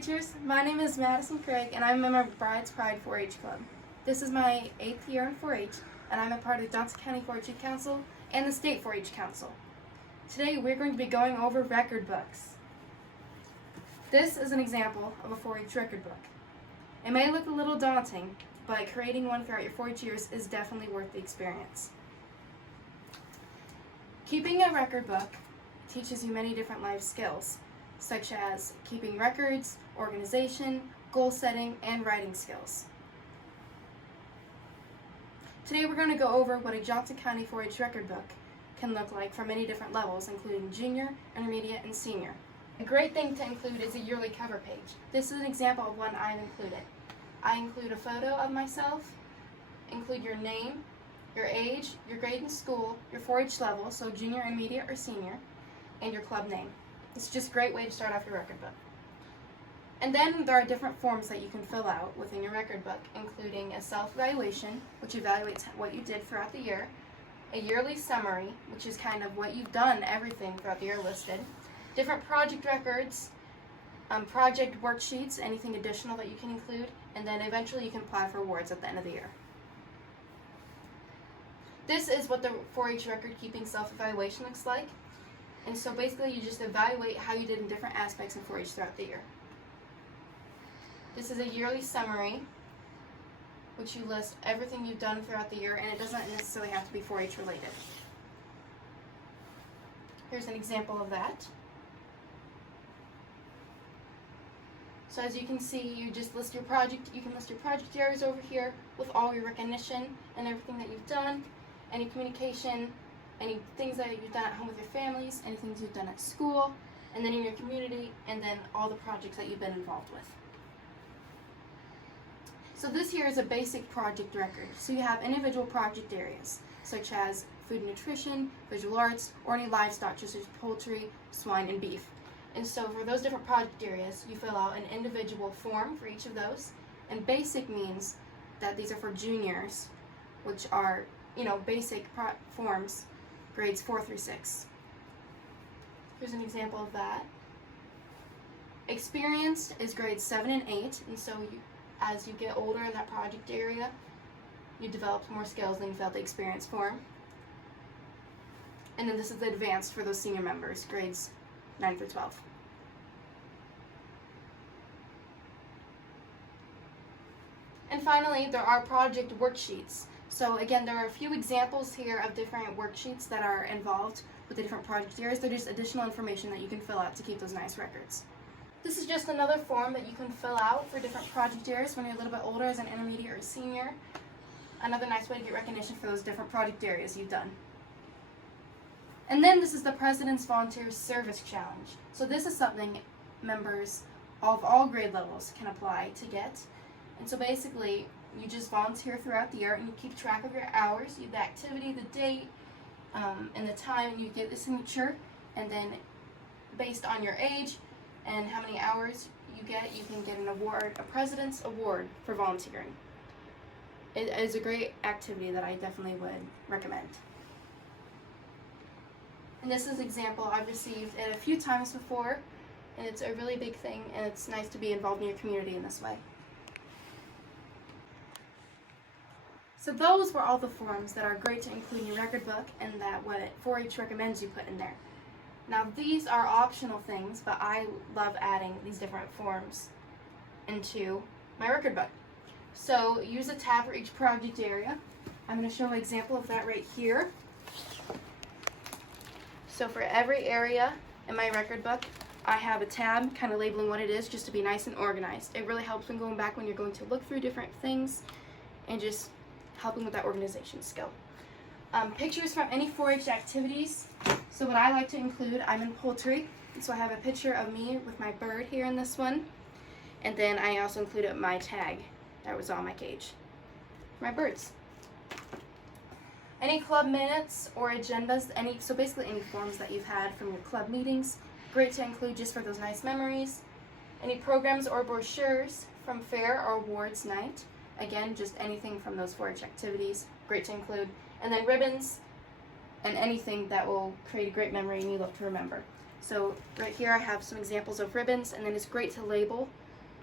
4-Hers, my name is Madison Craig and I'm a member of Bride's Pride 4-H Club. This is my 8th year in 4-H and I'm a part of the Johnson County 4-H Youth Council and the State 4-H Council. Today we're going to be going over record books. This is an example of a 4-H record book. It may look a little daunting, but creating one throughout your 4-H years is definitely worth the experience. Keeping a record book teaches you many different life skills, such as keeping records, organization, goal setting, and writing skills. Today we're going to go over what a Johnson County 4-H record book can look like for many different levels, including junior, intermediate, and senior. A great thing to include is a yearly cover page. This is an example of one I've included. I include a photo of myself, include your name, your age, your grade in school, your 4-H level, so junior, intermediate, or senior, and your club name. It's just a great way to start off your record book. And then there are different forms that you can fill out within your record book, including a self-evaluation, which evaluates what you did throughout the year, a yearly summary, which is kind of what you've done, everything throughout the year listed, different project records, project worksheets, anything additional that you can include, and then eventually you can apply for awards at the end of the year. This is what the 4-H record keeping self-evaluation looks like. And so basically you just evaluate how you did in different aspects in 4-H throughout the year. This is a yearly summary, which you list everything you've done throughout the year, and it doesn't necessarily have to be 4-H related. Here's an example of that. So as you can see, you just list your project. You can list your project areas over here with all your recognition and everything that you've done, any communication, any things that you've done at home with your families, any things you've done at school, and then in your community, and then all the projects that you've been involved with. So this here is a basic project record. So you have individual project areas, such as food and nutrition, visual arts, or any livestock, such as poultry, swine, and beef. And so for those different project areas, you fill out an individual form for each of those. And basic means that these are for juniors, which are, basic forms, grades 4 through 6. Here's an example of that. Experienced is grades 7 and 8, and so as you get older in that project area, you develop more skills than you felt the experienced form. And then this is the advanced for those senior members, grades 9 through 12. And finally, there are project worksheets. So again, there are a few examples here of different worksheets that are involved with the different project areas. They're just additional information that you can fill out to keep those nice records. This is just another form that you can fill out for different project areas when you're a little bit older as an intermediate or senior. Another nice way to get recognition for those different project areas you've done. And then this is the President's Volunteer Service Challenge. So this is something members of all grade levels can apply to get. And so basically, you just volunteer throughout the year and you keep track of your hours, the activity, the date, and the time, and you get the signature. And then based on your age and how many hours you can get an award, a President's Award for volunteering. It is a great activity that I definitely would recommend. And this is an example I've received it a few times before, and it's a really big thing, and it's nice to be involved in your community in this way. So those were all the forms that are great to include in your record book and that what 4-H recommends you put in there. Now these are optional things, but I love adding these different forms into my record book. So use a tab for each project area. I'm going to show an example of that right here. So for every area in my record book, I have a tab kind of labeling what it is just to be nice and organized. It really helps when going back when you're going to look through different things and just helping with that organization skill. Pictures from any 4-H activities. So what I like to include, I'm in poultry, so I have a picture of me with my bird here in this one. And then I also included my tag that was on my cage for my birds. Any club minutes or agendas, so basically any forms that you've had from your club meetings, great to include just for those nice memories. Any programs or brochures from fair or awards night, again, just anything from those 4-H activities, great to include. And then ribbons and anything that will create a great memory and you love to remember. So right here I have some examples of ribbons, and then it's great to label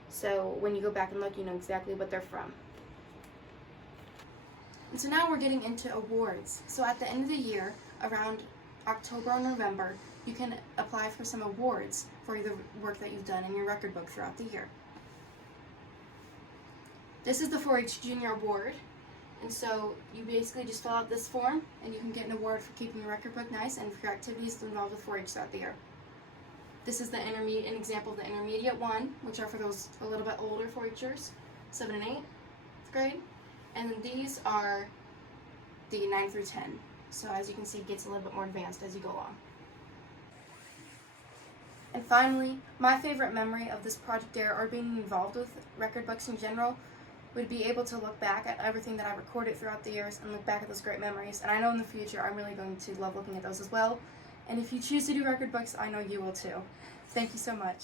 So when you go back and look, you know exactly what they're from. And so now we're getting into awards. So at the end of the year, around October or November, you can apply for some awards for the work that you've done in your record book throughout the year. This is the 4-H Junior Award. And so you basically just fill out this form and you can get an award for keeping your record book nice and for your activities involved with 4-H throughout the year. This is an example of the intermediate one, which are for those a little bit older 4-Hers, 7th and 8th grade. And then these are the 9 through 10. So as you can see, it gets a little bit more advanced as you go along. And finally, my favorite memory of this project era, or being involved with record books in general, would be able to look back at everything that I recorded throughout the years and look back at those great memories. And I know in the future I'm really going to love looking at those as well. And if you choose to do record books, I know you will too. Thank you so much.